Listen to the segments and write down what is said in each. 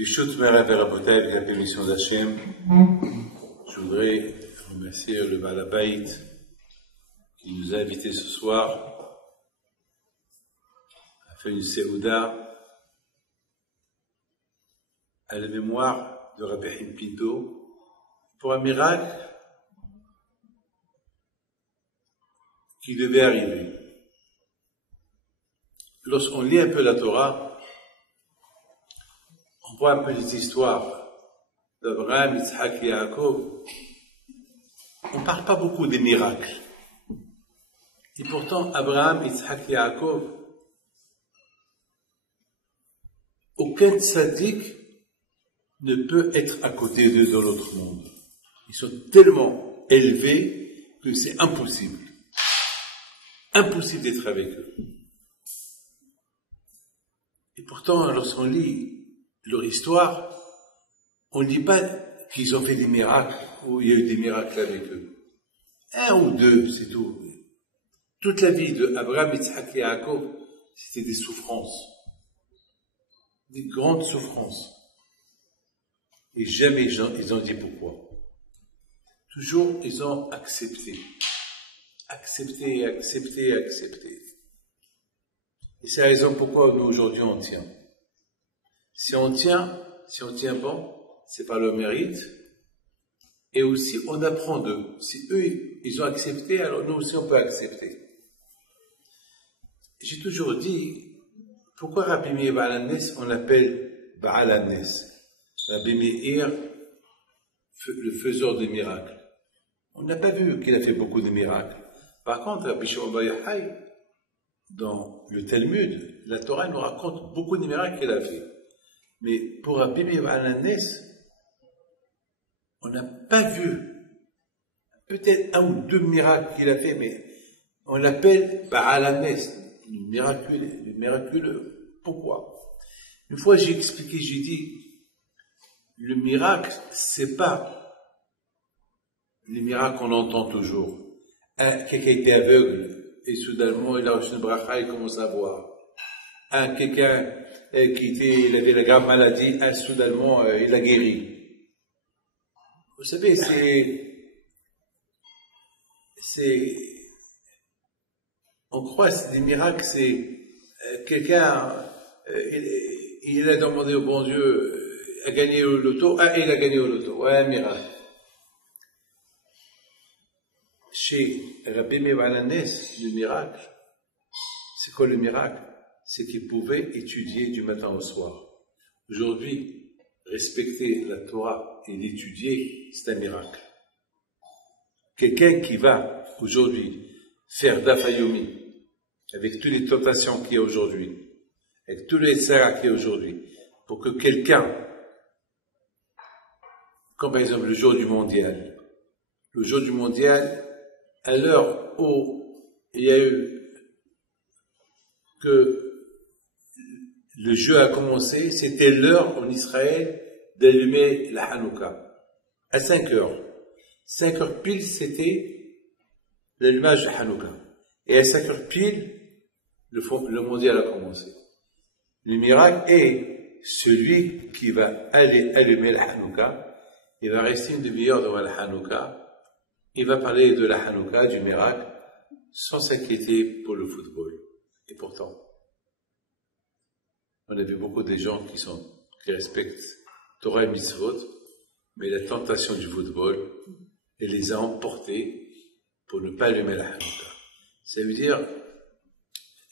Bishut Merav et Rabotai, avec la permission d'Hachem, je voudrais remercier le Baal Habayit qui nous a invités ce soir à faire une Seouda à la mémoire de Rabbi Haïm Pinto pour un miracle qui devait arriver. Lorsqu'on lit un peu la Torah, on voit un peu les histoires d'Abraham, Yitzhak et Yaakov. On ne parle pas beaucoup des miracles. Et pourtant, Abraham, Yitzhak et Yaakov, aucun tzaddik ne peut être à côté d'eux dans l'autre monde. Ils sont tellement élevés que c'est impossible. Impossible d'être avec eux. Et pourtant, lorsqu'on lit leur histoire, on ne dit pas qu'ils ont fait des miracles, ou il y a eu des miracles avec eux. Un ou deux, c'est tout. Toute la vie d'Abraham, Yitzhak et Yaakov, c'était des souffrances. Des grandes souffrances. Et jamais ils ont dit pourquoi. Toujours, ils ont accepté. Accepté, accepté, accepté. Et c'est la raison pourquoi nous, aujourd'hui, on tient. Si on tient bon, c'est par le mérite. Et aussi, on apprend d'eux. Si eux, ils ont accepté, alors nous aussi, on peut accepter. J'ai toujours dit, pourquoi Rabbi Meir Baal HaNes, on l'appelle Baal HaNes? Rabbi Meir, le faiseur de miracles. On n'a pas vu qu'il a fait beaucoup de miracles. Par contre, Rabbi Shimon Bar Yochai, dans le Talmud, la Torah nous raconte beaucoup de miracles qu'il a fait. Mais pour Rabbi Meir Baal HaNes, on n'a pas vu peut-être un ou deux miracles qu'il a fait, mais on l'appelle Baal HaNes, le miraculeux. Pourquoi? Une fois j'ai expliqué, j'ai dit, le miracle, c'est pas les miracles qu'on entend toujours. Quelqu'un était aveugle, et soudainement il a reçu une bracha, il commence à voir. Quelqu'un il avait la grave maladie, soudainement il a guéri. Vous savez, on croit que des miracles, c'est quelqu'un, il a demandé au bon Dieu à gagner au loto, il a gagné au loto, un miracle. Chez Rabbi Meir Baal HaNes, le miracle, c'est quoi le miracle? C'est qu'il pouvait étudier du matin au soir. Aujourd'hui, respecter la Torah et l'étudier, c'est un miracle. Quelqu'un qui va aujourd'hui faire d'Afayomi, avec toutes les tentations qu'il y a aujourd'hui, avec tous les tzara qu'il y a aujourd'hui, pour que quelqu'un, comme par exemple le jour du mondial, à l'heure où il y a eu que le jeu a commencé, c'était l'heure en Israël d'allumer la Hanouka. À 5 heures. 5 heures pile, c'était l'allumage de Hanouka. Et à 5 heures pile, le mondial a commencé. Le miracle est celui qui va aller allumer la Hanouka. Il va rester une demi-heure devant la Hanouka. Il va parler de la Hanouka, du miracle, sans s'inquiéter pour le football. Et pourtant, on a vu beaucoup de gens qui respectent Torah et Mitzvot, mais la tentation du football, elle les a emportés pour ne pas allumer la Hanouka. Ça veut dire,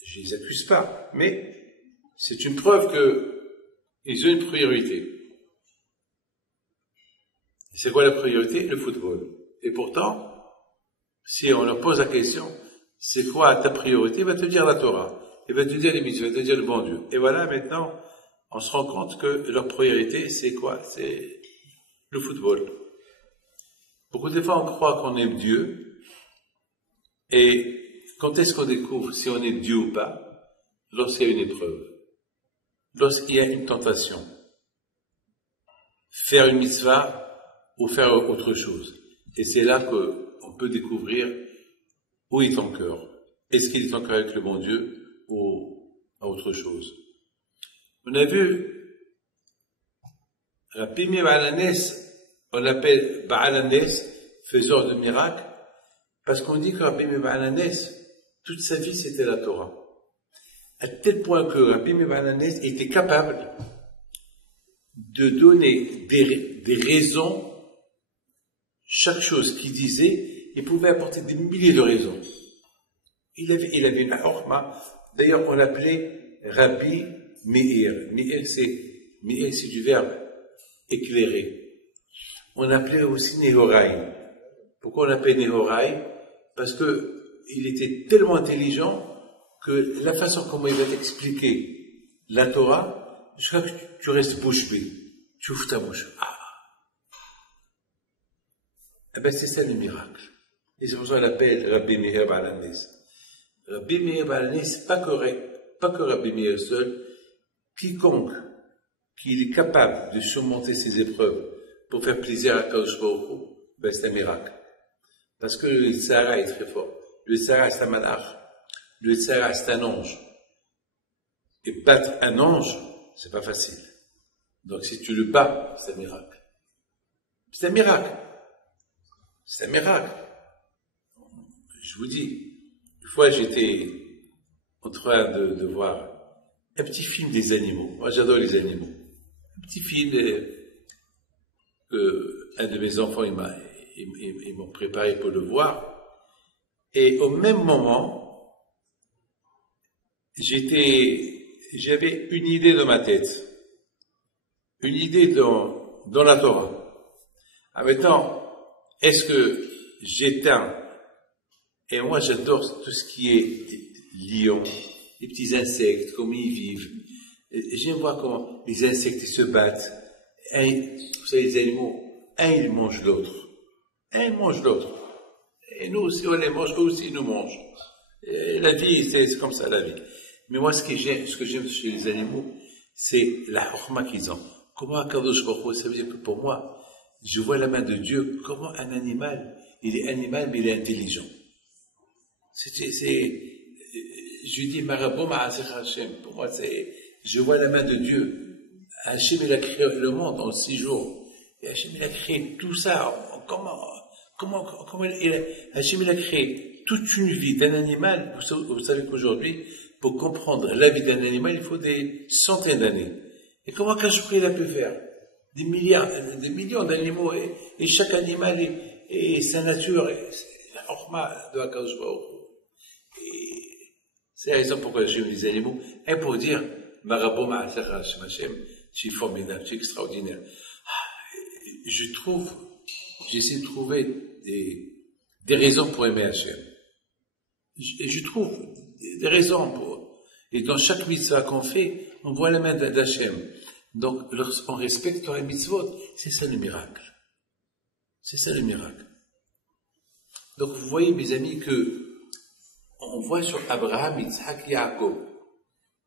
je les accuse pas, mais c'est une preuve qu'ils ont une priorité. C'est quoi la priorité? Le football. Et pourtant, si on leur pose la question, c'est quoi ta priorité? Il va te dire la Torah. Il va te dire les mitzvot, il va te dire le bon Dieu. Et voilà, maintenant, on se rend compte que leur priorité, c'est quoi? C'est le football. Beaucoup de fois, on croit qu'on aime Dieu. Et quand est-ce qu'on découvre si on aime Dieu ou pas? Lorsqu'il y a une épreuve. Lorsqu'il y a une tentation. Faire une mitzvah ou faire autre chose. Et c'est là qu'on peut découvrir où est ton cœur. Est-ce qu'il est en cœur avec le bon Dieu ou à autre chose? On a vu Rabbi Meir Baal HaNes, on l'appelle Baal HaNes, faiseur de miracles, parce qu'on dit que Rabbi Meir Baal HaNes, toute sa vie, c'était la Torah. À tel point que Rabbi Meir Baal HaNes était capable de donner des raisons, chaque chose qu'il disait, il pouvait apporter des milliers de raisons. Il avait une orma, d'ailleurs on l'appelait Rabbi Meir. Meir c'est du verbe éclairer. On l'appelait aussi Nehorai. Pourquoi on l'appelait Nehorai? Parce que il était tellement intelligent que la façon comment il va t'expliquer la Torah, jusqu'à que tu restes bouche bée. Tu ouvres ta bouche. Ah. Eh ben, c'est ça le miracle. Et c'est pour ça qu'on l'appelle Rabbi Meir Baal HaNes. Rabbi Meir Baal HaNes, pas que Rabbi Meir seul, quiconque qui est capable de surmonter ses épreuves pour faire plaisir à Kadosh Baruch Hu, ben, c'est un miracle. Parce que le Tzara est très fort. Le Tzara, c'est un malach. Le Tzara, c'est un ange. Et battre un ange, c'est pas facile. Donc, si tu le bats, c'est un miracle. C'est un miracle. C'est un miracle. Je vous dis, une fois, j'étais en train de voir un petit film des animaux. Moi, j'adore les animaux. Un petit film que un de mes enfants, ils m'ont préparé pour le voir. Et au même moment, j'avais une idée dans ma tête. Une idée dans la Torah. Ah, maintenant, est-ce que j'éteins? Et moi, j'adore tout ce qui est lion, les petits insectes, comment ils vivent. J'aime voir comment les insectes ils se battent. Vous savez, les animaux, un il mange l'autre. Un il mange l'autre. Et nous, si on les mange, eux aussi ils nous mangent. Et la vie, c'est comme ça, la vie. Mais moi, ce que j'aime chez les animaux, c'est la chorma qu'ils ont. Comment Akadosh Baruch Hu, ça veut dire que pour moi, je vois la main de Dieu, comment un animal, il est animal, mais il est intelligent. Je dis, Marabom Hashem, pour moi, je vois la main de Dieu. Hachem, il a créé le monde en 6 jours. Et Hachem, il a créé tout ça. Hachem, il a créé toute une vie d'un animal. Vous savez qu'aujourd'hui, pour comprendre la vie d'un animal, il faut des centaines d'années. Et comment Kachouchi, il a pu faire? Des millions d'animaux, et chaque animal et sa nature, c'est la chorma de Akadosh Baruch Hu. Et c'est la raison pourquoi j'aime les animaux. Et pour dire, Marabom Hashem, c'est formidable, c'est extraordinaire. J'essaie de trouver des raisons pour aimer Hachem. Et je trouve des raisons et dans chaque mitzvah qu'on fait, on voit la main d'Hachem. Donc, lorsqu'on respecte les mitzvot, c'est ça le miracle. C'est ça le miracle. Donc, vous voyez, mes amis, que on voit sur Abraham, Yitzhak, Yaakov.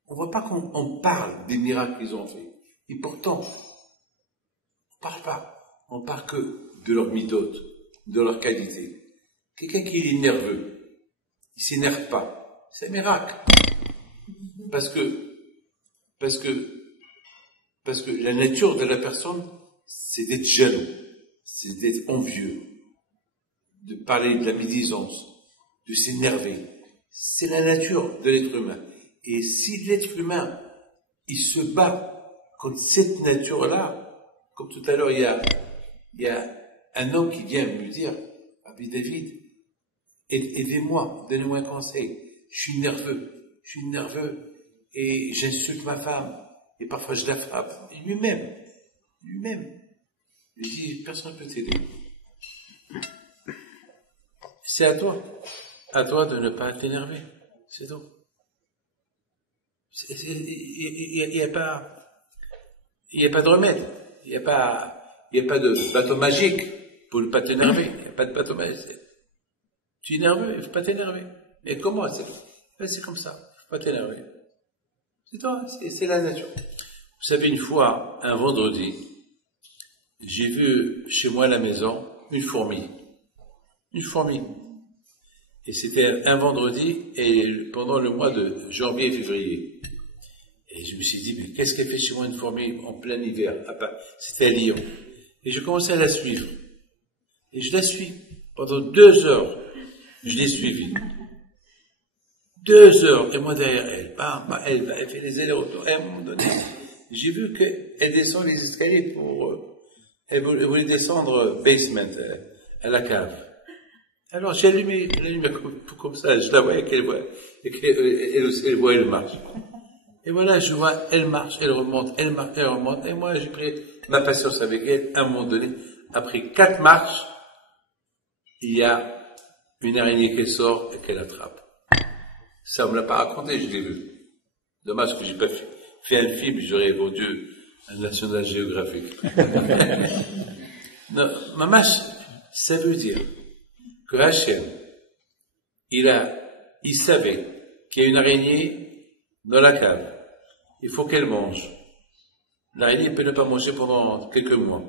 On voit pas qu'on parle des miracles qu'ils ont fait. Et pourtant, on parle pas. On parle que de leur méthode, de leur qualité. Quelqu'un qui est nerveux, il s'énerve pas. C'est un miracle. Parce que la nature de la personne, c'est d'être jaloux, c'est d'être envieux, de parler de la médisance, de s'énerver. C'est la nature de l'être humain. Et si l'être humain, il se bat contre cette nature-là, comme tout à l'heure, il y a un homme qui vient me dire, Rabbi David, aidez-moi, donnez-moi un conseil. Je suis nerveux, et j'insulte ma femme, et parfois je la frappe. Et lui-même, il dit, personne ne peut t'aider. C'est à toi de ne pas t'énerver, c'est tout. Il n'y a pas de remède, il n'y a pas de bateau magique pour ne pas t'énerver, il n'y a pas de bateau magique. Tu es nerveux, il ne faut pas t'énerver. Mais comment? C'est comme ça, il ne faut pas t'énerver. C'est toi, c'est la nature. Vous savez, une fois, un vendredi, j'ai vu chez moi à la maison une fourmi. Et c'était un vendredi, et pendant le mois de janvier et février. Et je me suis dit, mais qu'est-ce qu'elle fait chez moi une fourmi en plein hiver? C'était à Lyon. Et je commençais à la suivre. Et je la suis. Pendant 2 heures, je l'ai suivie. 2 heures, et moi derrière elle. Elle fait les allers-retours. Et à un moment donné, j'ai vu qu'elle descend les escaliers elle voulait descendre basement, à la cave. Alors j'ai allumé la lumière comme ça, je la voyais qu'elle voit, et qu'elle aussi, elle voit, elle marche. Et voilà, je vois, elle marche, elle remonte, elle marche, elle remonte, et moi j'ai pris ma patience avec elle. À un moment donné, après 4 marches, il y a une araignée qui sort et qu'elle attrape. Ça, on me l'a pas raconté, je l'ai vu. Dommage que j'ai pas fait un film, j'aurais vendu un National Geographic. Non, mamash, ça veut dire que Hachem, il savait qu'il y a une araignée dans la cave. Il faut qu'elle mange. L'araignée peut ne pas manger pendant quelques mois.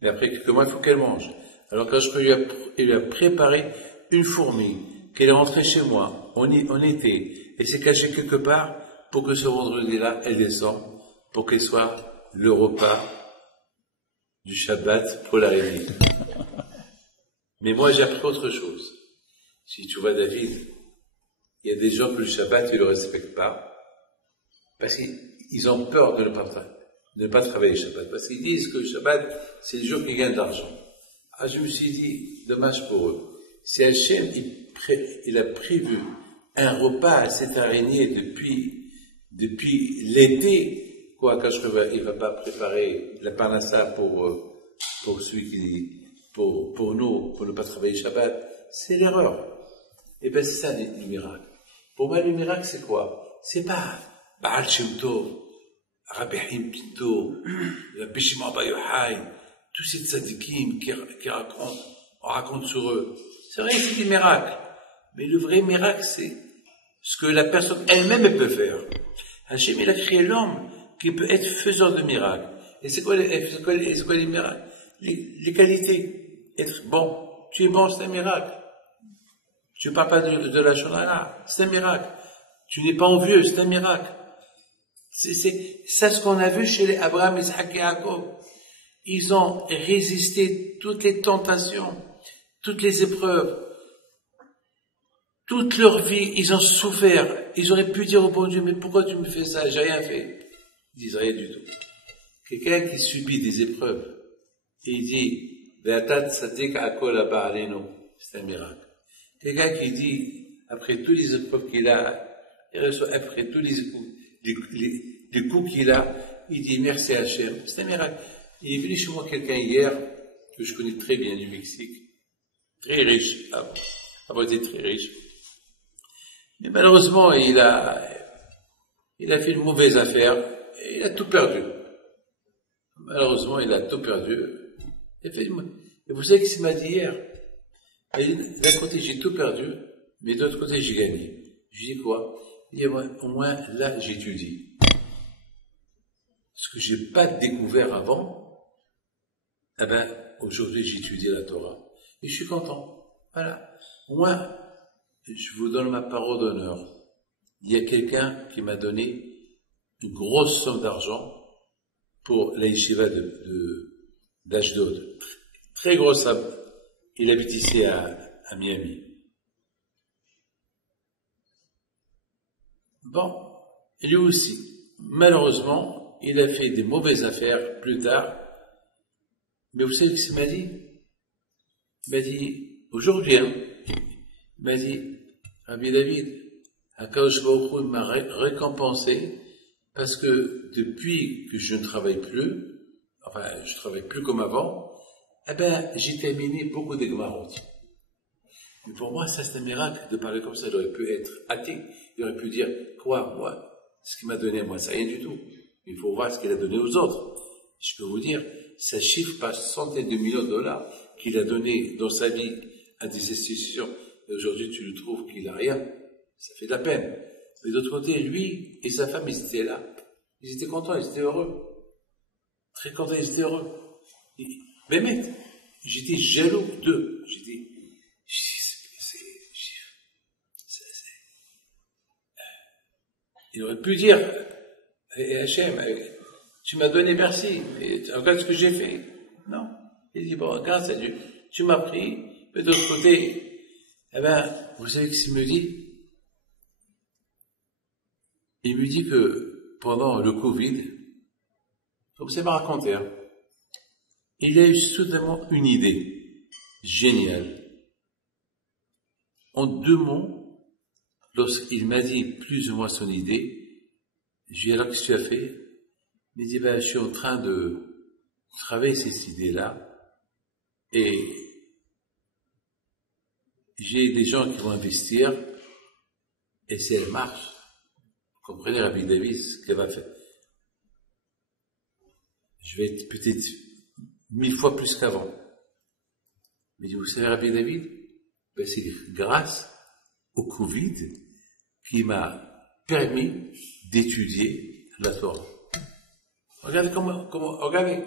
Mais après quelques mois, il faut qu'elle mange. Alors quand il lui a préparé une fourmi, qu'elle est rentrée chez moi, en été, et s'est cachée quelque part pour que ce vendredi-là, elle descend, pour qu'elle soit le repas du Shabbat pour l'araignée. Mais moi, j'ai appris autre chose. Si tu vois David, il y a des gens que le Shabbat, ils ne le respectent pas, parce qu'ils ont peur de ne pas travailler le Shabbat, parce qu'ils disent que le Shabbat, c'est le jour qu'ils gagnent de l'argent. Ah, je me suis dit, dommage pour eux. Si Hachem, il a prévu un repas à cette araignée depuis l'été, quoi, quand il va pas préparer la parnassa pour celui pour nous, pour ne pas travailler Shabbat, c'est l'erreur. Et ben, c'est ça, le miracle. Pour moi, le miracle, c'est quoi? C'est pas Baal Shem Tov, Rabbi Haim Pinto, Rabbi Shimon Bar Yochai, tous ces tzadikim qui on raconte sur eux. C'est vrai que c'est des miracles. Mais le vrai miracle, c'est ce que la personne elle-même peut faire. Hachem, il a créé l'homme qui peut être faiseur de miracles. Et c'est quoi les miracles? Les qualités. Être bon. Tu es bon, c'est un miracle. Tu ne parles pas de la shonara, c'est un miracle. Tu n'es pas envieux, c'est un miracle. C'est ça ce qu'on a vu chez les Abraham, Isaac et Jacob. Ils ont résisté toutes les tentations, toutes les épreuves. Toute leur vie, ils ont souffert. Ils auraient pu dire au bon Dieu, mais pourquoi tu me fais ça? J'ai rien fait. Ils disent rien du tout. Quelqu'un qui subit des épreuves, et il dit, c'est un miracle. Quelqu'un qui dit, après toutes les épreuves qu'il a, après tous les coups qu'il a, il dit merci à Hachem. C'est un miracle. Il est venu chez moi quelqu'un hier, que je connais très bien du Mexique, très riche, avant d'être très riche. Mais malheureusement, il a fait une mauvaise affaire, et il a tout perdu. Malheureusement, il a tout perdu. Et vous savez ce qu'il m'a dit hier? D'un côté, j'ai tout perdu, mais de l'autre côté, j'ai gagné. Je lui dis quoi? Il dit, au moins, là, j'étudie. Ce que j'ai pas découvert avant, eh ben, aujourd'hui, j'étudie la Torah. Et je suis content. Voilà. Au moins, je vous donne ma parole d'honneur. Il y a quelqu'un qui m'a donné une grosse somme d'argent pour la yeshiva d'Ashdod. Très grosse somme. Il habite ici à Miami. Bon, lui aussi, malheureusement, il a fait des mauvaises affaires plus tard. Mais vous savez ce qu'il m'a dit? Il m'a dit, aujourd'hui, il m'a dit, Rabbi David, Akadosh Baruch Hu m'a récompensé parce que depuis que je ne travaille plus, enfin, je travaille plus comme avant, eh ben, j'ai terminé beaucoup de Gemarot. Mais pour moi, ça c'est un miracle de parler comme ça. Il aurait pu être athée. Il aurait pu dire, quoi, moi, ce qu'il m'a donné à moi, c'est rien du tout. Il faut voir ce qu'il a donné aux autres. Je peux vous dire, ça chiffre par centaines de millions de dollars qu'il a donné dans sa vie à des institutions. Et aujourd'hui, tu le trouves qu'il n'a rien. Ça fait de la peine. Mais d'autre côté, lui et sa femme, ils étaient là. Ils étaient contents, ils étaient heureux. Très contents, ils étaient heureux. Mais mec, j'étais jaloux d'eux. Il aurait pu dire, Et Hachem, tu m'as donné merci, et regarde ce que j'ai fait. Non. Il dit, bon, grâce à Dieu, tu m'as pris, mais de l'autre côté, eh ben, vous savez ce qu'il me dit? Il me dit que pendant le Covid, comme c'est pas raconté, hein, il a eu soudainement une idée géniale. En 2 mots, lorsqu'il m'a dit plus ou moins son idée, j'ai dit alors qu'est-ce que tu as fait? Il m'a dit ben je suis en train de travailler cette idée-là et j'ai des gens qui vont investir et si elle marche, vous comprenez Rabbi David ce qu'elle va faire? Je vais être peut-être 1000 fois plus qu'avant. Mais vous savez Rabbi David, ben c'est grâce au Covid qui m'a permis d'étudier la Torah. Regardez regardez,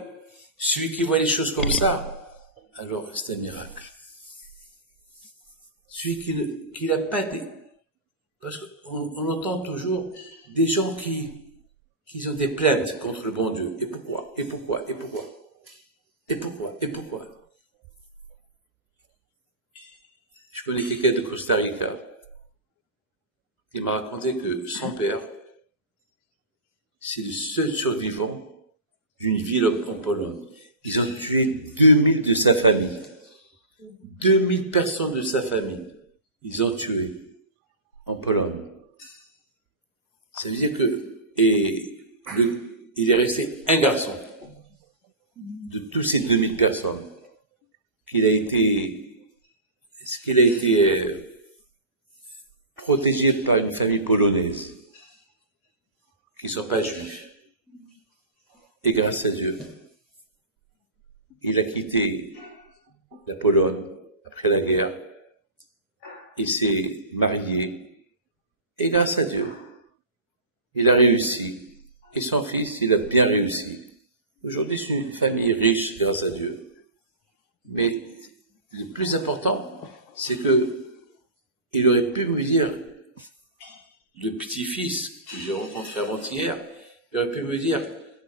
celui qui voit les choses comme ça, alors c'est un miracle. Celui qui n'a pas des... Parce qu'on entend toujours des gens qui ont des plaintes contre le bon Dieu. Et pourquoi? Et pourquoi? Et pourquoi? Et pourquoi? Et pourquoi? Je connais quelqu'un de Costa Rica qui m'a raconté que son père, c'est le seul survivant d'une ville en Pologne. Ils ont tué 2000 de sa famille. 2000 personnes de sa famille. Ils ont tué en Pologne. Ça veut dire que, il est resté un garçon de tous ces 2000 personnes qu'il a été protégé par une famille polonaise qui ne sont pas juifs. Et grâce à Dieu, il a quitté la Pologne après la guerre, il s'est marié, et grâce à Dieu, il a réussi, et son fils, il a bien réussi. Aujourd'hui, c'est une famille riche grâce à Dieu. Mais le plus important, c'est que il aurait pu me dire, le petit-fils que j'ai rencontré avant-hier, il aurait pu me dire,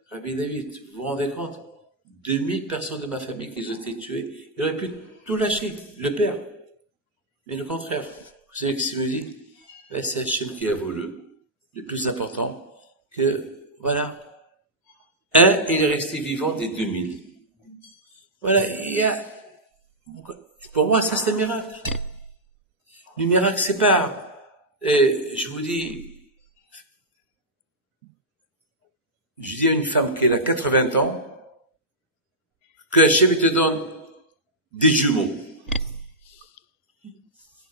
Rabbi David, vous vous rendez compte, 2000 personnes de ma famille qui ont été tuées, il aurait pu tout lâcher, le père. Mais le contraire, vous savez ce qu'il me dit? Ben, c'est Hachem qui a voulu. Le plus important, que, voilà, il est resté vivant des 2000. Voilà, pour moi, ça c'est un miracle. Le miracle, c'est pas, je vous dis à une femme qui a 80 ans, que Hachem te donne des jumeaux.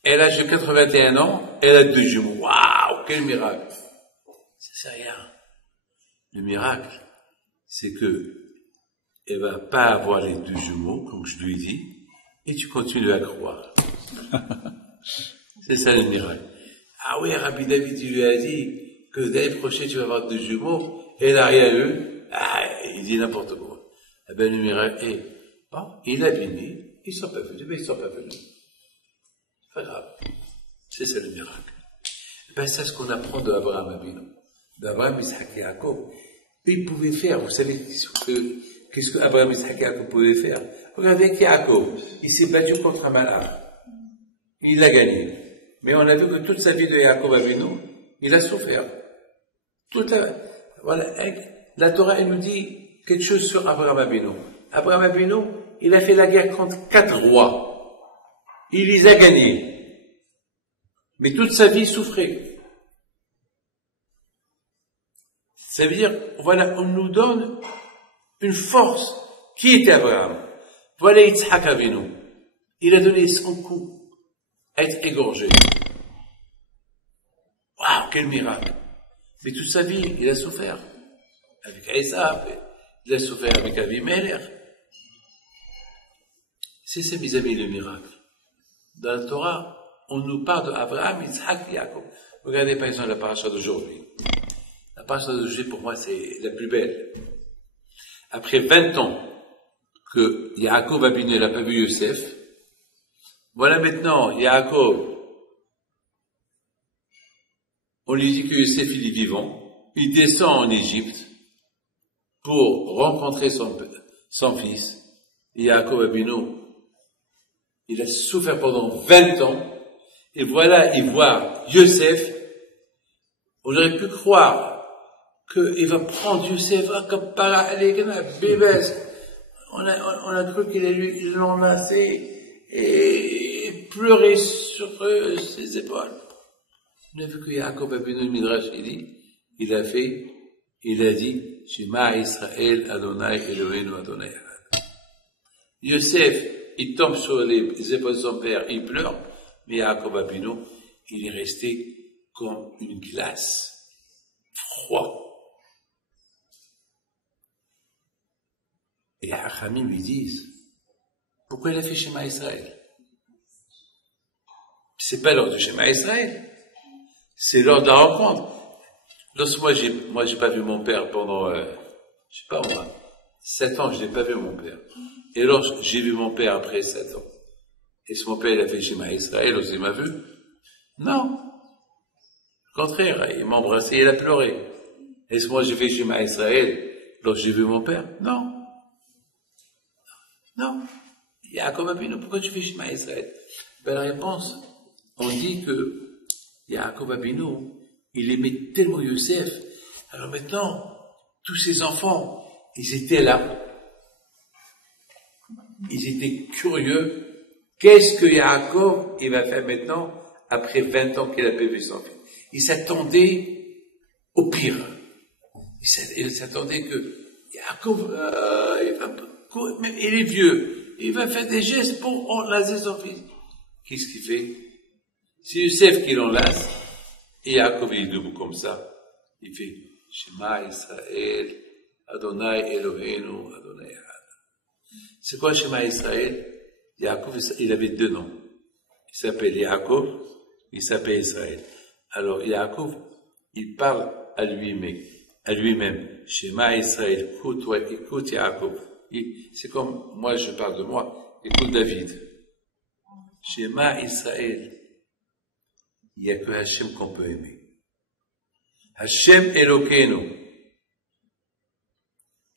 Elle a 81 ans, elle a 2 jumeaux. Waouh, quel miracle! C'est rien. Le miracle, c'est que elle va pas avoir les 2 jumeaux, comme je lui ai dit, et tu continues à croire. C'est ça le miracle. Ah oui, Rabbi David, il lui a dit que l'année prochaine, tu vas avoir 2 jumeaux, et elle n'a rien eu. Ah, il dit n'importe quoi. Eh ben, le miracle est, bon, il a béni, ils sont pas venus, mais ils sont pas venus. C'est pas grave. C'est ça le miracle. Ben, c'est ce qu'on apprend d'Abraham Avinu. D'Abraham, Isaac et Jacob. Ils pouvaient faire, vous savez, qu'est-ce que Abraham, Isaac et Jacob pouvaient faire? Regardez Jacob, il s'est battu contre un malade. Il l'a gagné. Mais on a vu que toute sa vie de Jacob Avinu, il a souffert. Voilà, la Torah, elle nous dit quelque chose sur Abraham Avinu. Abraham Avinu, il a fait la guerre contre 4 rois. Il les a gagnés. Mais toute sa vie, il souffrait. Ça veut dire, voilà, on nous donne une force. Qui était Abraham? Voilà Yitzhak Avinu. Il a donné son coup à être égorgé. Waouh, quel miracle! Mais toute sa vie, il a souffert. Avec Esav, il a souffert avec Abimelech. C'est ça, mes amis, le miracle. Dans la Torah, on nous parle d'Abraham, Yitzhak et Jacob. Regardez par exemple la paracha d'aujourd'hui. La paracha d'aujourd'hui, pour moi, c'est la plus belle. Après 20 ans que Yaakov Avinu n'a pas vu Yosef, voilà maintenant, Yaakov, on lui dit que Yosef, il est vivant, il descend en Égypte pour rencontrer son fils, Yaakov Avinu. Il a souffert pendant 20 ans, et voilà, il voit Yosef. On aurait pu croire qu'il va prendre Yosef comme par bébès. On a cru qu'il allait l'enlacer et pleurer sur ses épaules. On a vu que Yaakov Avinu, le Midrash, il a dit, Shema Israël, Adonai Eloheinu, Adonai Echad. Yosef, il tombe sur les épaules de son père, il pleure, mais Yaakov Avinu, il est resté comme une glace, froid. Et Hachamim lui disent, pourquoi il a fait Shema Israël? C'est pas l'heure du Shema Israël, c'est l'heure de la rencontre. Lorsque moi j'ai pas vu mon père pendant, je sais pas moi, 7 ans, je n'ai pas vu mon père. Et lorsque j'ai vu mon père après 7 ans, est-ce que mon père il a fait Shema Israël, lorsqu'il il m'a vu? Non. Au contraire, il m'a embrassé et il a pleuré. Est-ce que moi j'ai fait Shema Israël lorsque j'ai vu mon père? Non. Non. Yaakov Avinu, pourquoi tu fais Shema Israël? Ben, la réponse, on dit que Yaakov Avinu, il aimait tellement Yosef. Alors maintenant, tous ses enfants, ils étaient là. Ils étaient curieux. Qu'est-ce que Yaakov, il va faire maintenant, après 20 ans qu'il a pas vu son fils? Il s'attendait au pire. Il s'attendait que Yaakov, il est vieux. Il va faire des gestes pour enlacer son fils. Qu'est-ce qu'il fait? C'est Yosef qui l'enlace. Et Yaakov, il est debout comme ça. Il fait Shema Israël, Adonai Eloheinu, Adonai Echad. C'est quoi Shema Israël? Yaakov, il avait 2 noms. Il s'appelle Yaakov, il s'appelle Israël. Alors Yaakov, il parle à lui-même. Shema Israël, écoute Yaakov. C'est comme moi, je parle de moi. Écoute David. Shema Israël. Il n'y a que Hachem qu'on peut aimer. Hachem Elokeinu.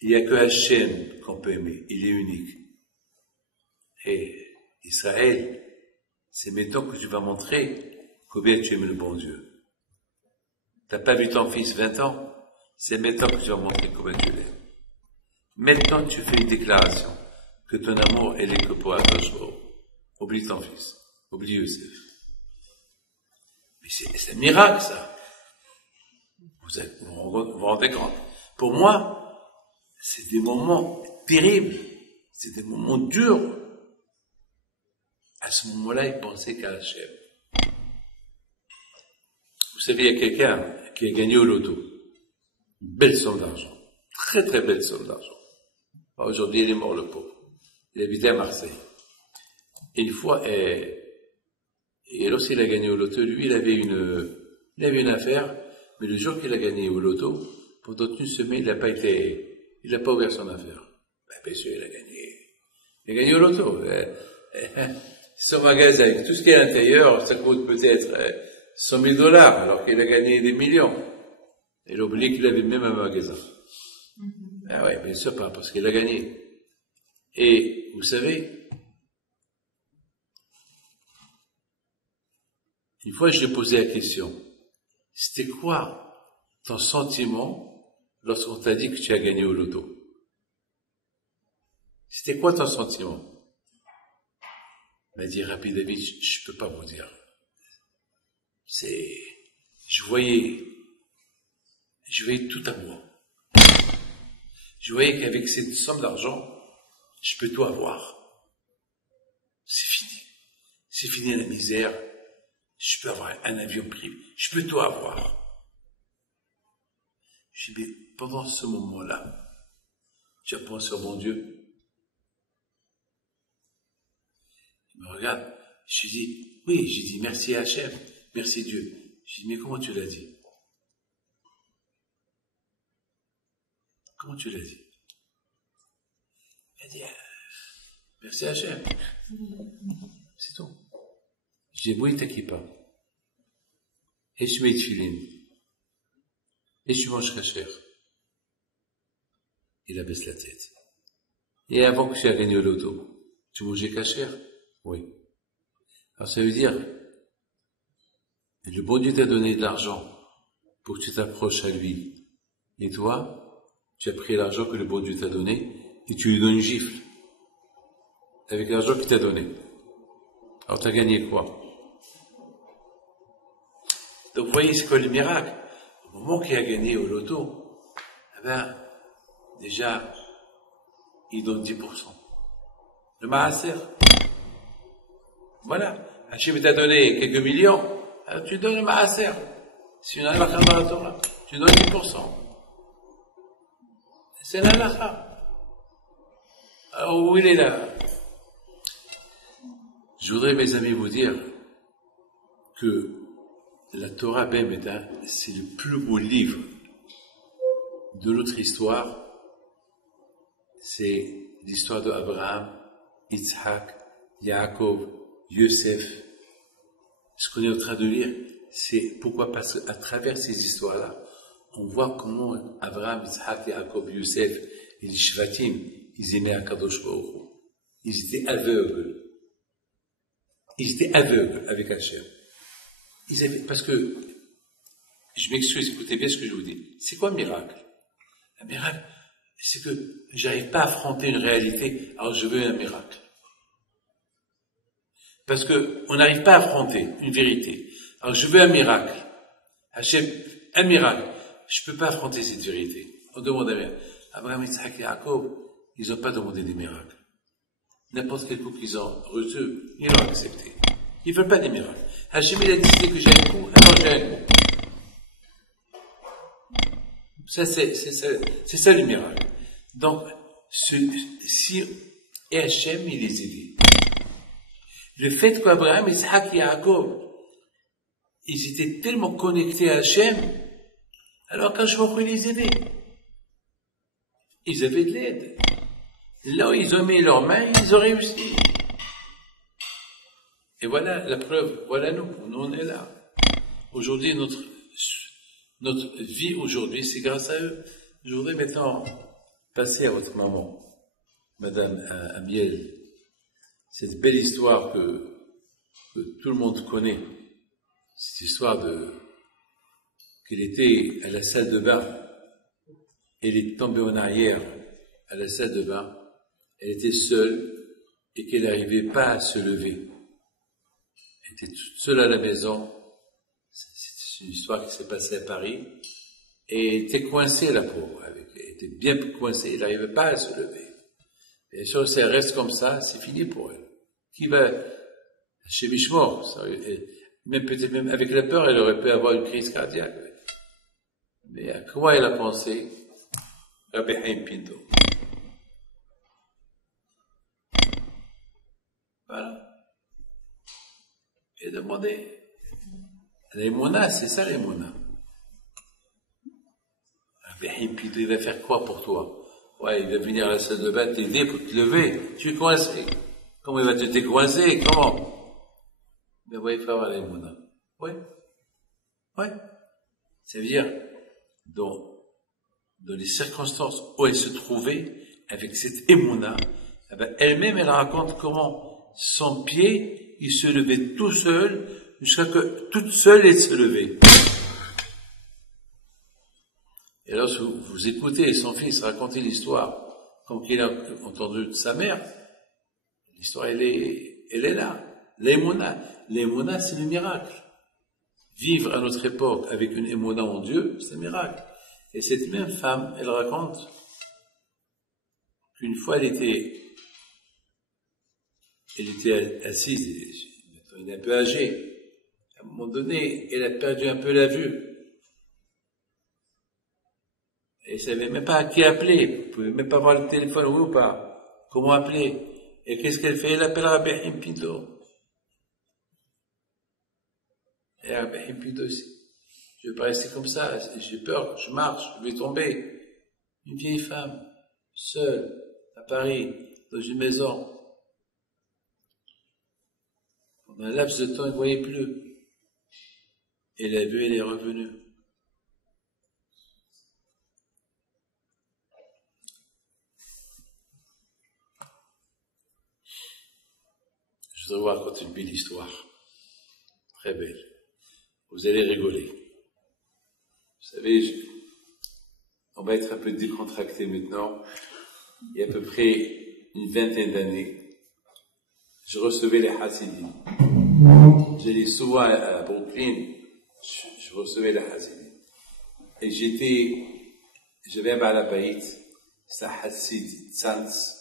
Il n'y a que Hachem qu'on peut aimer. Il est unique. Et Israël, c'est maintenant que tu vas montrer combien tu aimes le bon Dieu. T'as pas vu ton fils 20 ans? C'est maintenant que tu vas montrer combien tu l'aimes. Maintenant, tu fais une déclaration que ton amour, elle est que pour Akadosh Baruch Hu. Oublie ton fils. Oublie Yosef. Mais c'est un miracle, ça. Vous vous rendez compte? Pour moi, c'est des moments terribles. C'est des moments durs. À ce moment-là, il pensait qu'à Hachem. Vous savez, il y a quelqu'un qui a gagné au loto. Une belle somme d'argent. Très, très belle somme d'argent. Aujourd'hui, il est mort, le pauvre. Il habitait à Marseille. Et une fois, et lorsqu'il a gagné au loto, lui, il avait une affaire, mais le jour qu'il a gagné au loto, pendant une semaine, il n'a pas ouvert son affaire. Ben, bien sûr, il a gagné au loto. Son magasin, avec tout ce qui est à l'intérieur, ça coûte peut-être $100,000, alors qu'il a gagné des millions. Et il a oublié qu'il avait même un magasin. Ah ouais, bien sûr pas, parce qu'il a gagné. Et, vous savez, une fois, je lui ai posé la question, c'était quoi ton sentiment lorsqu'on t'a dit que tu as gagné au loto? C'était quoi ton sentiment? Il m'a dit, Rabbi David, je peux pas vous dire. Je voyais tout à moi. Je voyais qu'avec cette somme d'argent, je peux tout avoir. C'est fini. C'est fini la misère. Je peux avoir un avion privé. Je peux tout avoir. Je dis, mais pendant ce moment-là, tu as pensé au bon Dieu? Il me regarde. Je lui dis, oui, j'ai dit merci Hachem, merci Dieu. Je dis, mais comment tu l'as dit? Comment tu l'as dit? Il a dit, merci Hachem. C'est tout. Je dis, oui, t'inquiète pas. Et je mets de filine. et tu manges kasher. Il abaisse la tête. Et avant que tu aies gagné au loto, tu mangeais kasher? Oui. Alors ça veut dire, le bon Dieu t'a donné de l'argent pour que tu t'approches à lui. Et toi, tu as pris l'argent que le bon Dieu t'a donné et tu lui donnes une gifle avec l'argent qu'il t'a donné. Alors tu as gagné quoi? Donc vous voyez, c'est quoi le miracle? Au moment qu'il a gagné au loto, eh ben, déjà, il donne 10%. Le maaser. Voilà. Hachem t'a donné quelques millions, alors tu donnes le maaser. Si une halakha dans la Torah, tu donnes 10%. C'est l'halakha. Alors où il est là? Je voudrais, mes amis, vous dire que la Torah même c'est le plus beau livre de notre histoire. C'est l'histoire d'Abraham, Yitzhak, Yaakov, Yosef. Ce qu'on est en train de lire, c'est pourquoi? Parce qu'à travers ces histoires-là, on voit comment Abraham, Yitzhak, Yaakov, Yosef et les Shvatim, ils aimaient Akadosh Baruch Hu. Ils étaient aveugles. Ils étaient aveugles avec Hachem. Parce que, je m'excuse, écoutez bien ce que je vous dis. C'est quoi un miracle? Un miracle, c'est que j'arrive pas à affronter une réalité, alors je veux un miracle. Parce que on n'arrive pas à affronter une vérité, alors je veux un miracle. Hachem, un miracle. Je peux pas affronter cette vérité. On demande un miracle. Abraham, Yitzhak et Yaakov, ils n'ont pas demandé des miracles. N'importe quel coup qu'ils ont reçu, ils l'ont accepté. Ils ne veulent pas des miracles. Hachem, il a décidé que j'ai un coup, alors j'ai un coup. Ça, c'est ça le miracle. Donc, et Hachem, il les aidait. Le fait qu'Abraham, Isaac et Yaakov, ils étaient tellement connectés à Hachem, alors quand je vois les aider, ils avaient de l'aide. Là où ils ont mis leurs mains, ils ont réussi. Et voilà la preuve, voilà nous on est là. Aujourd'hui, notre vie aujourd'hui, c'est grâce à eux. Je voudrais maintenant passer à votre maman, Madame Amiel, cette belle histoire que tout le monde connaît, cette histoire qu'elle était à la salle de bain, elle est tombée en arrière à la salle de bain, elle était seule et qu'elle n'arrivait pas à se lever. Elle était toute seule à la maison. C'est une histoire qui s'est passée à Paris. Et elle était coincée, la pauvre. Elle était bien coincée. Elle n'arrivait pas à se lever. Bien sûr, si elle reste comme ça, c'est fini pour elle. Qui va chez Mishmor? Même peut-être même avec la peur, elle aurait pu avoir une crise cardiaque. Mais à quoi elle a pensé? Rabbi Haim Pinto. Voilà. Et demandé. L'émona, c'est ça l'émona. Rabbi Haim Pinto, il va faire quoi pour toi? Ouais, il va venir à la salle de bain t'aider pour te lever. Tu es coincé. Comment il va te coincer? Comment? Mais ouais, il faut avoir l'émona. Ouais. Ouais. Ça veut dire, dans les circonstances où elle se trouvait, avec cette émona, eh ben, elle-même, elle raconte comment son pied, il se levait tout seul, jusqu'à que toute seule elle se levait. Et lorsque vous écoutez son fils raconter l'histoire, comme qu'il a entendu de sa mère, l'histoire, elle est là. L'émona, c'est le miracle. Vivre à notre époque avec une émona en Dieu, c'est un miracle. Et cette même femme, elle raconte qu'une fois elle était assise, elle est un peu âgée. À un moment donné, elle a perdu un peu la vue. Elle savait même pas à qui appeler. Elle pouvait même pas voir le téléphone, oui ou pas. Comment appeler? Et qu'est-ce qu'elle fait? Elle appelle Rabbi Haim Pinto. Et Rabbi Haim Pinto, je vais pas rester comme ça, j'ai peur, je marche, je vais tomber. Une vieille femme, seule, à Paris, dans une maison. Pendant un laps de temps, elle ne voyait plus. Elle a vu, elle est revenue. voudrais vous raconter une belle histoire. Très belle. Vous allez rigoler. Vous savez, on va être un peu décontracté maintenant. Il y a à peu près une vingtaine d'années, je recevais les Hasidim. J'allais souvent à Brooklyn, je recevais les Hasidim. Et j'avais un Baalabait, c'est un Hasid, Tzantz.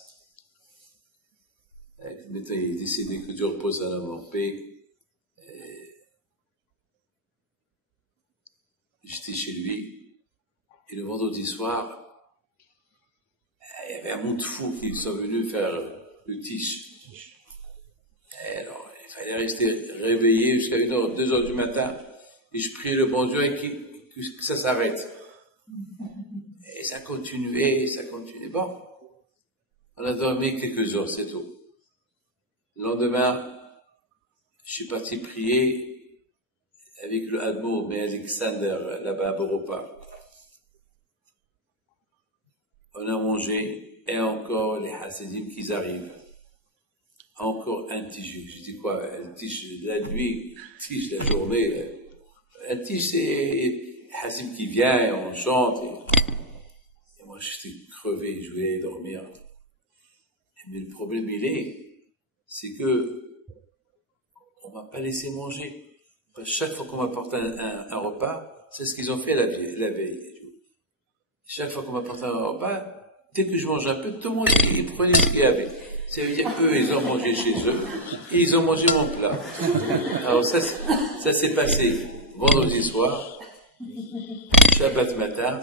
Maintenant, il est décédé, que Dieu repose à la mort paix. J'étais chez lui, et le vendredi soir, il y avait un monde fou qui sont venus faire le tiche. Et alors, il fallait rester réveillé jusqu'à 1h, 2h du matin, et je priais le bon Dieu que ça s'arrête. Et ça continuait. Bon, on a dormi quelques heures, c'est tout. Le lendemain, je suis parti prier avec le Admo, mais Alexander, là-bas à Boropa. On a mangé, et encore les Hasidim qui arrivent. Encore un tige. Je dis quoi? Un tige de la nuit, un tige de la journée. Un tige, c'est Hasidim qui vient, et on chante. Et moi, j'étais crevé, je voulais dormir. Mais le problème, c'est que on m'a pas laissé manger. Chaque fois qu'on m'apporte un repas, c'est ce qu'ils ont fait la veille. Chaque fois qu'on m'apporte un repas, dès que je mange un peu, tout le monde, ils prenaient ce qu'il y avait. Ça veut dire eux, ils ont mangé chez eux, et ils ont mangé mon plat. Alors ça s'est passé vendredi soir, Shabbat matin,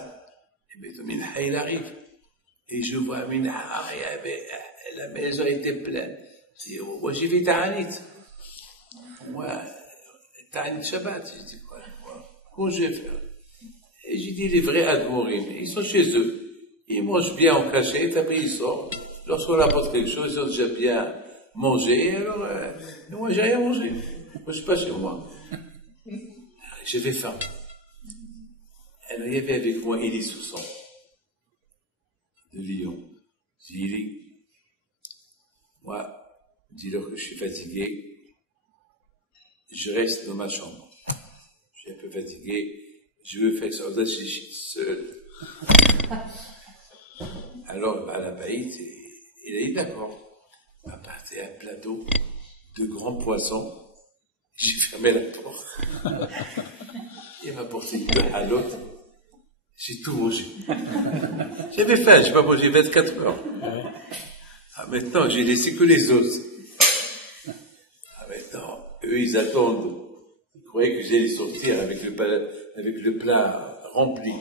et bien, Minha, il arrive. Et je vois Minha, la maison était pleine. Je dis, moi, j'ai vu Ta'anit. Moi, Ta'anit Shabbat. Je dis, quoi, comment je vais faire? Et j'ai dit, les vrais Admorim, ils sont chez eux. Ils mangent bien en cachette, après ils sortent. Lorsqu'on apporte quelque chose, ils ont déjà bien mangé, alors, moi, j'ai rien mangé. Moi, je suis pas chez moi. J'avais faim. Alors, il y avait avec moi Élie Soussan, de Lyon. J'ai dit, Élie, moi, dis-leur que je suis fatigué, je reste dans ma chambre. Je suis un peu fatigué, je veux faire ça, je suis seul. Alors, à la baïte, il a dit d'accord. Il m'a apporté un plateau de grands poissons. J'ai fermé la porte. Il m'a apporté deux halotes. J'ai tout mangé. J'avais faim, j'ai pas mangé 24 heures. Ah, maintenant, j'ai laissé que les os. Ah, maintenant, eux, ils attendent. Ils croyaient que j'allais sortir avec le plat rempli.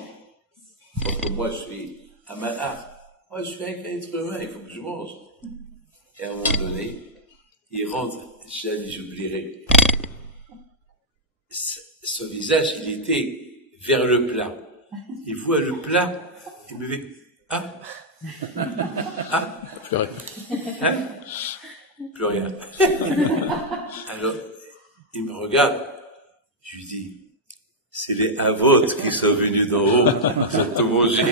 Parce que moi, je suis un malade. Moi, je suis un être humain, il faut que je mange. Et à un moment donné, il rentre, j'oublierai. Son visage, il était vers le plat. Il voit le plat, il me dit, ah, plus rien. Hein? Plus rien. Alors, il me regarde, je lui dis, c'est les Avot qui sont venus d'en haut, ils ont tout mangé.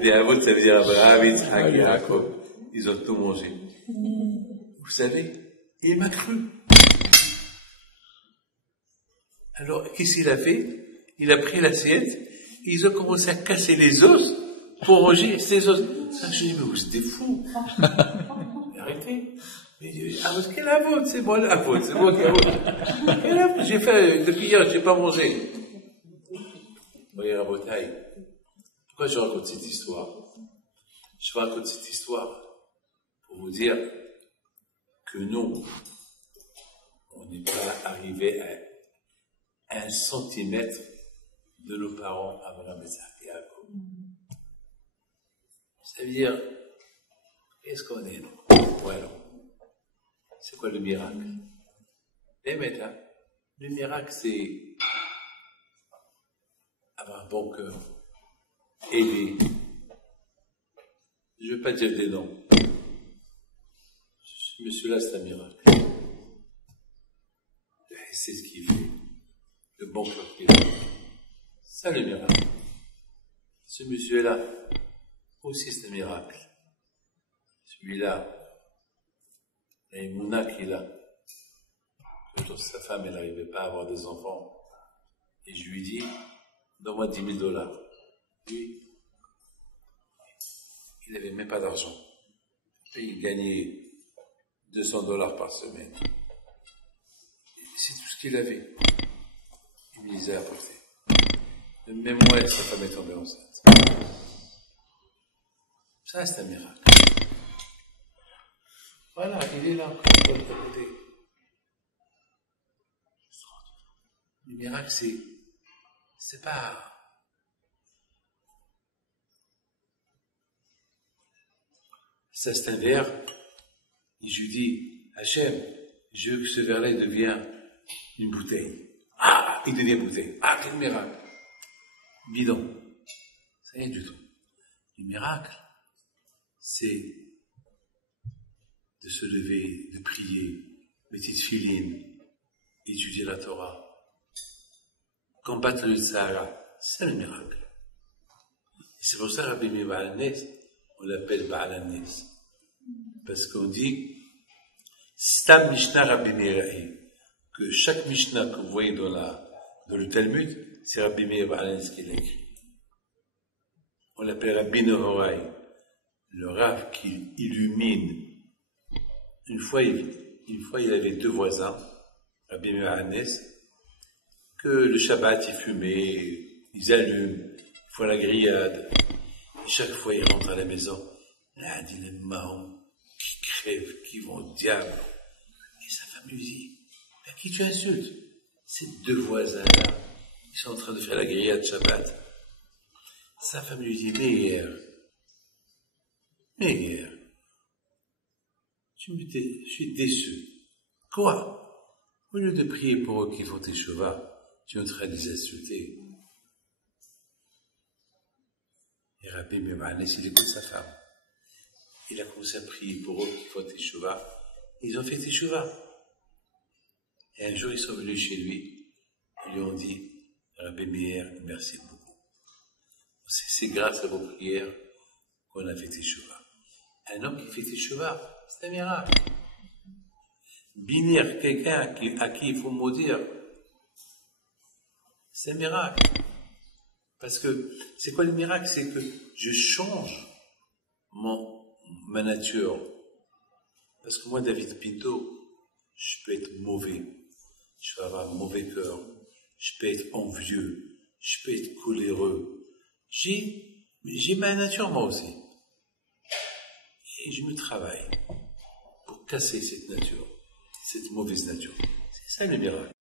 Les Avot, ça veut dire Abraham, Yitzhak, Yaakov, ils ont tout mangé. Vous savez, il m'a cru. Alors, qu'est-ce qu'il a fait? Il a pris l'assiette, et ils ont commencé à casser les os pour manger ces os. Ça, je dis, mais vous êtes des fous. Arrêtez. Mais quelle Avot? C'est moi l'Avot, c'est moi qui Avot. J'ai fait, depuis hier, j'ai pas mangé. Voyez, Rabotaï, pourquoi je raconte cette histoire? Je raconte cette histoire pour vous dire que nous, on n'est pas arrivé à 1 centimètre de nos parents Abraham, Yitzhak et Yaakov. Ça veut dire, qu'est-ce qu'on est, nous? Voilà. C'est quoi le miracle? Le miracle, c'est avoir un bon cœur, aider. Je ne veux pas dire des noms. Ce monsieur-là, c'est un miracle. C'est ce qu'il fait. Le bon cœur qu'il a. Ça, le miracle. Ce monsieur-là, aussi, c'est un miracle. Celui-là, Et Mouna qui est là. Sa femme, elle n'arrivait pas à avoir des enfants. Et je lui dis, donne-moi $10,000. Lui, il n'avait même pas d'argent. Et il gagnait $200 par semaine. C'est tout ce qu'il avait. Il me les a apportés. Même moi et sa femme est tombée enceinte. Ça, c'est un miracle. Voilà, il est là, à côté. Le miracle, c'est pas... Ça, c'est un verre. Et je lui dis, Hachem, je veux que ce verre-là devienne une bouteille. Ah, il devient bouteille. Ah, quel miracle. Bidon. Ça rien du tout. Le miracle, c'est de se lever, de prier, mettre une filine, étudier la Torah, combattre le Sahara. C'est le miracle. C'est pour ça que Rabbi Meir Baal Nes, on l'appelle Baal Nes. Parce qu'on dit, Stam Mishnah Rabbi Meir, que chaque Mishnah que vous voyez dans le Talmud, c'est Rabbi Meir Baal Nes qui l'a écrit. On l'appelle Rabbi Nehorai, le Rav qui illumine. Une fois, il avait deux voisins, Rabbi Meir Baal Nes, que le Shabbat, ils fumaient, ils allument, ils font la grillade. Et chaque fois, ils rentrent à la maison. Là, il y a des mahons qui crèvent, qui vont au diable. Et sa femme lui dit, à qui tu insultes? Ces deux voisins-là, ils sont en train de faire la grillade Shabbat. Sa femme lui dit, Meir, je suis déçu. Quoi? Au lieu de prier pour eux qui font tes chevaux, tu es en train de les insulter. Et Rabbi Meir Baal Nes, il écoute sa femme. Il a commencé à prier pour eux qui font tes chevaux. Ils ont fait tes chevaux. Et un jour, ils sont venus chez lui. Ils lui ont dit, Rabbi Meir, merci beaucoup. C'est grâce à vos prières qu'on a fait tes chevaux. Un homme qui fait tes chevaux, c'est un miracle. Bénir quelqu'un à qui il faut maudire, c'est un miracle. Parce que, c'est quoi le miracle? C'est que je change ma nature. Parce que moi, David Pinto, je peux être mauvais. Je peux avoir un mauvais cœur. Je peux être envieux. Je peux être coléreux. J'ai ma nature, moi aussi. Et je me travaille pour casser cette nature, cette mauvaise nature. C'est ça le miracle.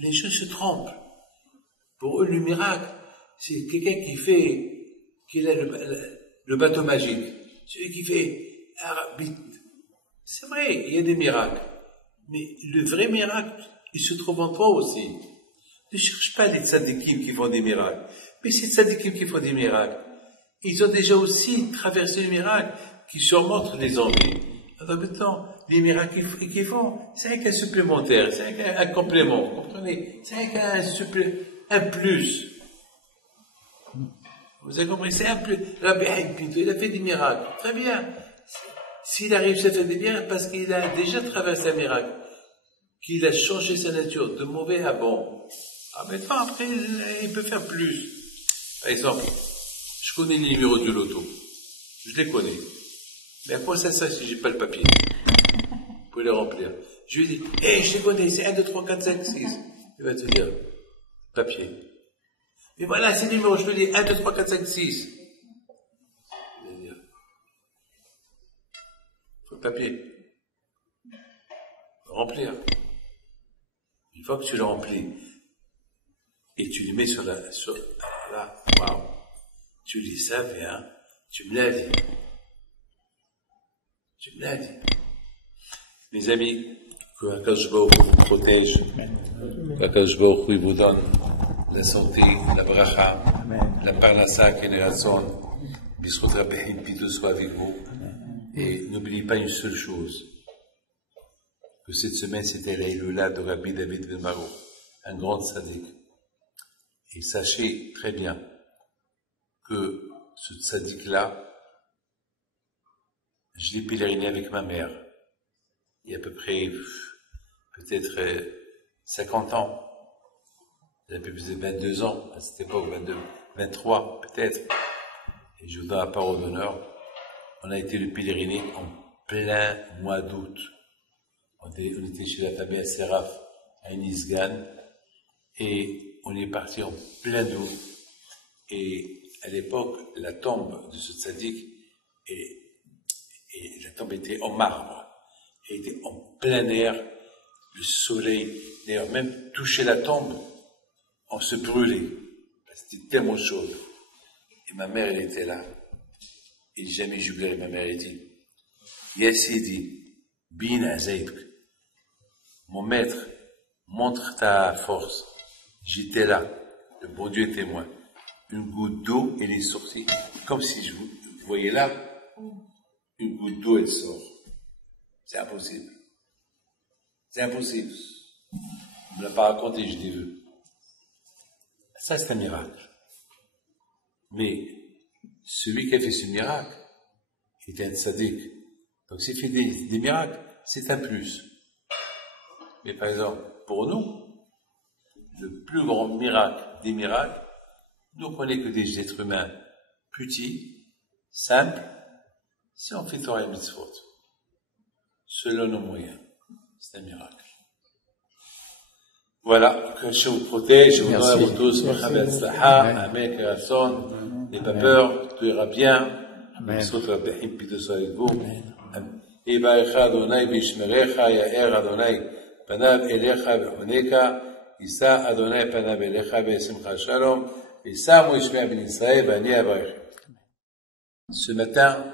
Les gens se trompent. Pour eux, le miracle, c'est quelqu'un qui a le bateau magique. Celui qui fait Arabite. C'est vrai, il y a des miracles. Mais le vrai miracle, il se trouve en toi aussi. Ne cherche pas les tzadikim qui font des miracles. Mais ces tzadikim qui font des miracles, ils ont déjà aussi traversé le miracle qui surmonte les envies. Alors maintenant, les miracles qu'ils font, c'est avec un supplémentaire, c'est avec un complément, vous comprenez? C'est avec un plus. Vous avez compris? C'est un plus. Rabbi Pinto, il a fait des miracles. Très bien. S'il arrive à faire des miracles, parce qu'il a déjà traversé un miracle, qu'il a changé sa nature de mauvais à bon. Ah, maintenant, après, il peut faire plus. Par exemple, je connais les numéros du loto. Je les connais. Mais à quoi ça sert si j'ai pas le papier? Vous pouvez les remplir. Je lui dis, je les connais, c'est 1, 2, 3, 4, 5, 6. Il va te dire, papier. Et voilà, c'est le numéro, je lui dis 1, 2, 3, 4, 5, 6. Il va dire, faut le papier. Remplir. Une fois que tu le remplis, et tu le mets là, waouh. Tu dis ça, viens, tu me l'as dit. Tu me l'as dit. Mes amis, que Akadosh Baruch Hu vous protège, qu'Akadosh Baruch Hu vous donne la santé, la bracha, la parnassa, Kenerazon, Bisrot Rabbi Pinto soit avec vous. Et n'oubliez pas une seule chose, que cette semaine c'était la Iloula de Rabbi David Ben Maro, un grand tzaddik. Et sachez très bien que ce tzaddik-là, je l'ai pèleriné avec ma mère. Il y a à peu près, peut-être 50 ans. J'avais plus de 22 ans, à cette époque, 22, 23 peut-être. Et je vous donne la parole d'honneur. On a été le pèleriner en plein mois d'août. On était chez la famille Seraf à Inisgan et on est parti en plein août. Et à l'époque, la tombe de ce tzaddik, et la tombe était en marbre. Elle était en plein air, le soleil, d'ailleurs même toucher la tombe, on se brûlait. C'était tellement chaud. Et ma mère, elle était là. Et jamais j'oublierai, ma mère, elle dit, Yassidi, bin azaïbk. Mon maître, montre ta force. J'étais là. Le bon Dieu est témoin. Une goutte d'eau, elle est sortie. Comme si vous voyez là, une goutte d'eau, elle sort. C'est impossible. C'est impossible. On ne me l'a pas raconté, je l'ai vu. Ça, c'est un miracle. Mais celui qui a fait ce miracle était un tzaddik. Donc s'il fait des miracles, c'est un plus. Mais par exemple, pour nous, le plus grand miracle des miracles, nous on n'est que des êtres humains petits, simples, si on fait Torah et Mitzvot, selon nos moyens. C'est un miracle. Voilà, que je vous protège, je vous donne à vous tous, Mohamed Saha, Amen, Kerason, n'ayez pas peur, tout ira bien, Mitzvot Rabbihim, Pito soit avec vous. Yivarecha Adonai, Vishmerecha, Yaer Adonai, Panav Elecha, Vechoneka, Issa Adonai, Panav Elecha, Vesimcha Shalom, Issa Moishmea Ben Israël, Vani Avarechem. Ce matin,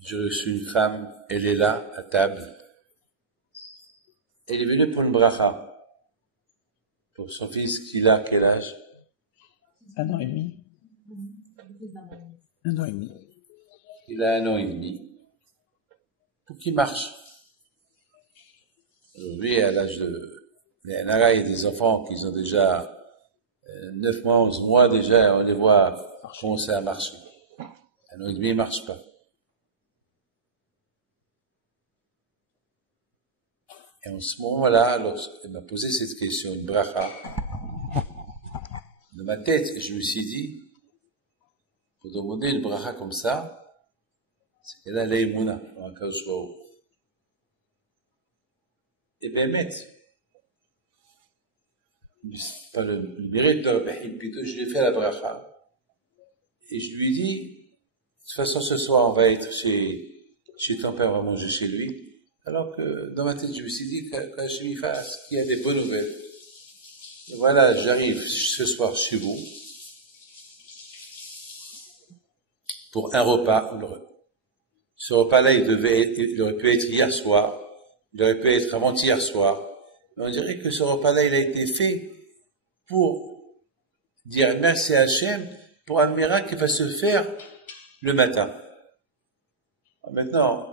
j'ai reçu une femme, elle est là, à table. Elle est venue pour une bracha, pour son fils qui a quel âge? 1 an et demi. 1 an et demi. Il a 1 an et demi. Pour qu'il marche. Aujourd'hui, à l'âge de... Il y a des enfants qui ont déjà 9 mois, 11 mois, déjà, on les voit commencer à marcher. 1 an et demi, il ne marche pas. Et en ce moment-là, lorsqu'elle m'a posé cette question, une bracha, de ma tête, je me suis dit, pour demander une bracha comme ça, c'est qu'elle a l'aïmouna, dans un cas où. Et bien, pas le mérite de Rabbi Pito, je lui ai fait la bracha. Et je lui ai dit, de toute façon, ce soir, on va être chez ton père, on va manger chez lui. Alors que dans ma tête, je me suis dit quand je lui fasse qu'il y a des bonnes nouvelles. Et voilà, j'arrive ce soir chez vous pour un repas. Ce repas-là, il aurait pu être hier soir, il aurait pu être avant-hier soir. Mais on dirait que ce repas-là, il a été fait pour dire merci à Hachem pour un miracle qui va se faire le matin. Maintenant,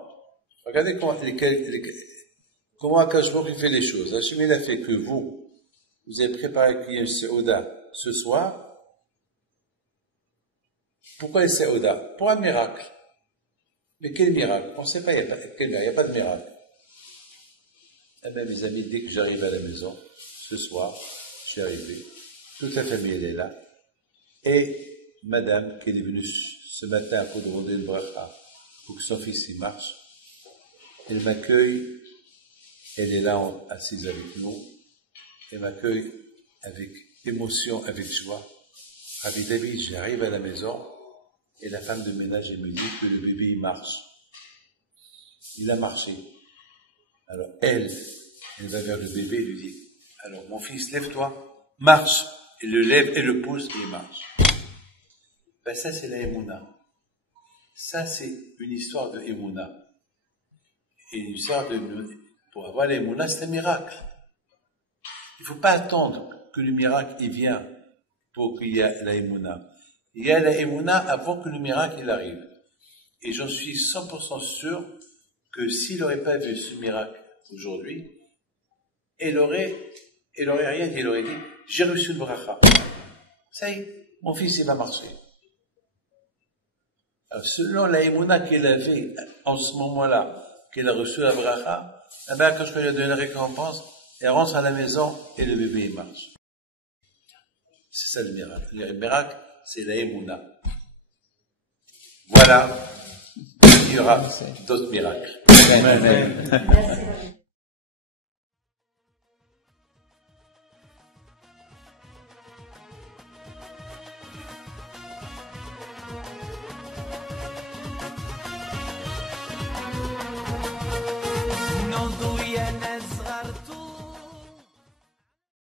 regardez comment Akash Baruch fait les choses. Hachem, il a fait que vous avez préparé une Seouda ce soir. Pourquoi une Seouda? Pour un miracle. Mais quel miracle? On ne sait pas, il n'y a pas de miracle. Eh bien, mes amis, dès que j'arrive à la maison, ce soir, je suis arrivé, toute la famille, elle est là. Et madame, qui est venue ce matin pour demander une bracha, pour que son fils y marche, elle m'accueille, elle est là assise avec nous, elle m'accueille avec émotion, avec joie. Rabbi David, j'arrive à la maison, et la femme de ménage, elle me dit que le bébé, il marche. Il a marché. Alors elle va vers le bébé et lui dit, alors mon fils, lève-toi, marche. Elle le lève, elle le pousse et il marche. Ben ça, c'est la Emouna. Ça, c'est une histoire de Emouna. Et une histoire pour avoir la Emouna, c'est un miracle. Il ne faut pas attendre que le miracle il vient pour qu'il y ait la Emouna. Il y a la Emouna avant que le miracle il arrive. Et j'en suis 100% sûr que s'il n'aurait pas vu ce miracle aujourd'hui, il aurait rien dit, il aurait dit, j'ai reçu une bracha. Ça y est, mon fils il va marcher. Selon la émouna qu'elle avait en ce moment-là, qu'elle a reçu la bracha, eh ben, quand je lui ai donné la récompense, elle rentre à la maison et le bébé il marche. C'est ça le miracle. Le miracle, c'est la émouna. Voilà. Il y aura d'autres miracles. Amen. Merci. Non